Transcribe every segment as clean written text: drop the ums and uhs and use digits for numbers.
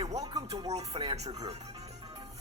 Hey, welcome to World Financial Group.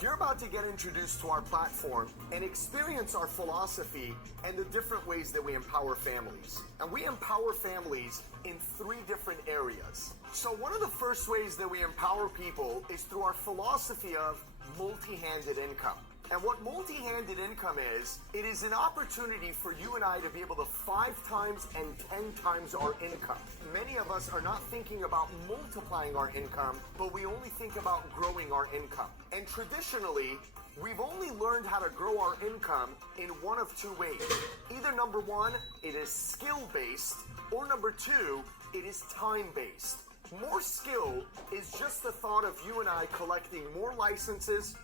You're about to get introduced to our platform and experience our philosophy and the different ways that we empower families. And we empower families in 3 different areas. So one of the first ways that we empower people is through our philosophy of multi-handed income. And what multi-handed income is, it is an opportunity for you and I to be able to 5 times and 10 times our income. Many of us are not thinking about multiplying our income, but we only think about growing our income. And traditionally, we've only learned how to grow our income in one of 2 ways. Either number 1, it is skill-based, or number 2, it is time-based. More skill is just the thought of you and I collecting more licenses,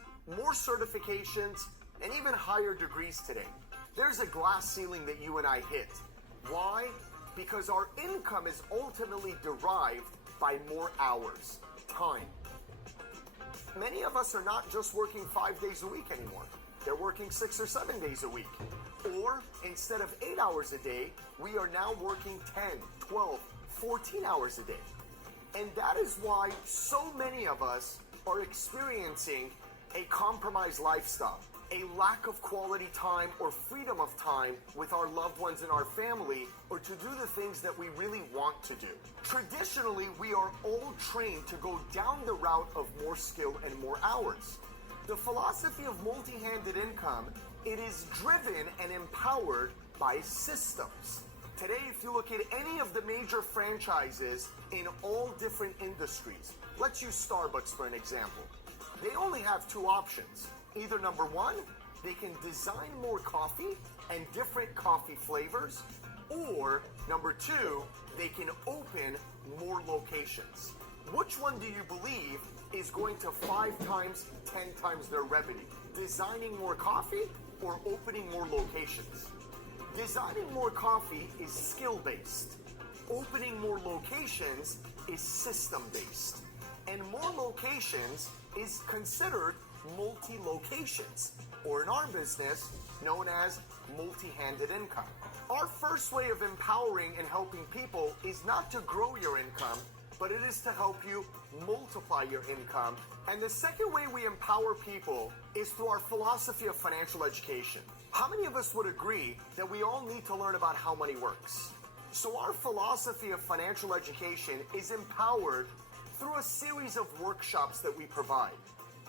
more certifications, and even higher degrees today. There's a glass ceiling that you and I hit. Why? Because our income is ultimately derived by more hours, time. Many of us are not just working 5 days a week anymore. They're working 6 or 7 days a week. Or instead of 8 hours a day, we are now working 10, 12, 14 hours a day. And that is why so many of us are experiencing a compromised lifestyle, a lack of quality time or freedom of time with our loved ones and our family, or to do the things that we really want to do. Traditionally, we are all trained to go down the route of more skill and more hours. The philosophy of multi-handed income, it is driven and empowered by systems. Today, if you look at any of the major franchises in all different industries, let's use Starbucks for an example. They only have 2 options. Either number 1, they can design more coffee and different coffee flavors, or number 2, they can open more locations. Which one do you believe is going to 5 times, 10 times their revenue? Designing more coffee or opening more locations? Designing more coffee is skill-based. Opening more locations is system-based. And more locations is considered multi-locations, or in our business, known as multi-handed income. Our first way of empowering and helping people is not to grow your income, but it is to help you multiply your income. And the second way we empower people is through our philosophy of financial education. How many of us would agree that we all need to learn about how money works? So our philosophy of financial education is empowered through a series of workshops that we provide.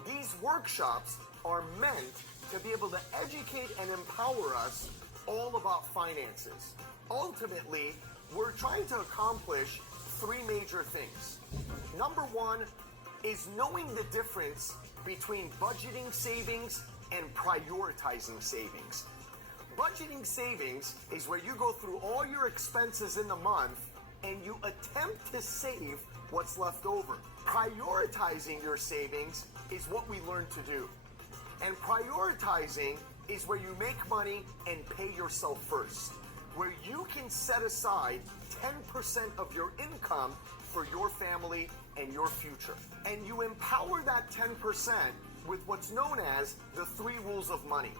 These workshops are meant to be able to educate and empower us all about finances. Ultimately, we're trying to accomplish 3 major things. Number 1 is knowing the difference between budgeting savings and prioritizing savings. Budgeting savings is where you go through all your expenses in the month and you attempt to save what's left over. Prioritizing your savings is what we learn to do. And prioritizing is where you make money and pay yourself first, where you can set aside 10% of your income for your family and your future. And you empower that 10% with what's known as the 3 rules of money.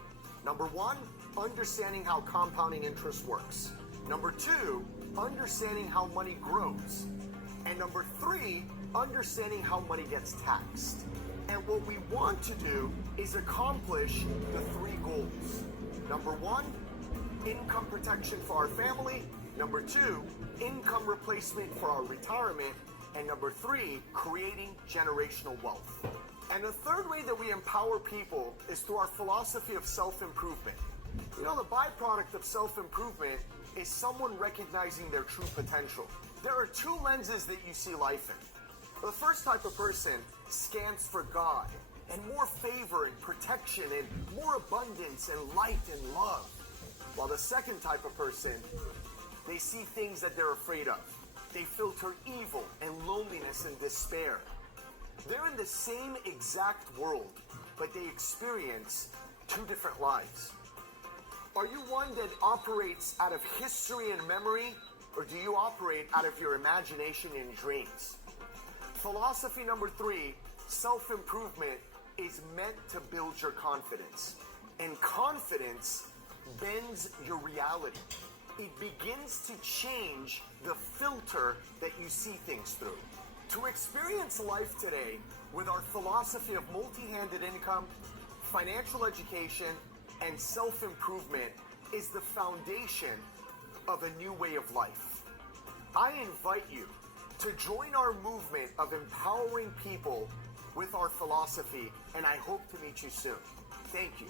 Number 1, understanding how compounding interest works. Number 2, understanding how money grows. And number 3, understanding how money gets taxed. And what we want to do is accomplish the 3 goals. Number 1, income protection for our family. Number 2, income replacement for our retirement. And number 3, creating generational wealth. And the third way that we empower people is through our philosophy of self-improvement. You know, the byproduct of self-improvement is someone recognizing their true potential. There are 2 lenses that you see life in. The first type of person scans for God and more favor and protection and more abundance and light and love. While the second type of person, they see things that they're afraid of. They filter evil and loneliness and despair. They're in the same exact world, but they experience 2 different lives. Are you one that operates out of history and memory, or do you operate out of your imagination and dreams? Philosophy number 3, self-improvement, is meant to build your confidence. And confidence bends your reality. It begins to change the filter that you see things through. To experience life today with our philosophy of multi-handed income, financial education, and self-improvement is the foundation of a new way of life. I invite you to join our movement of empowering people with our philosophy, and I hope to meet you soon. Thank you.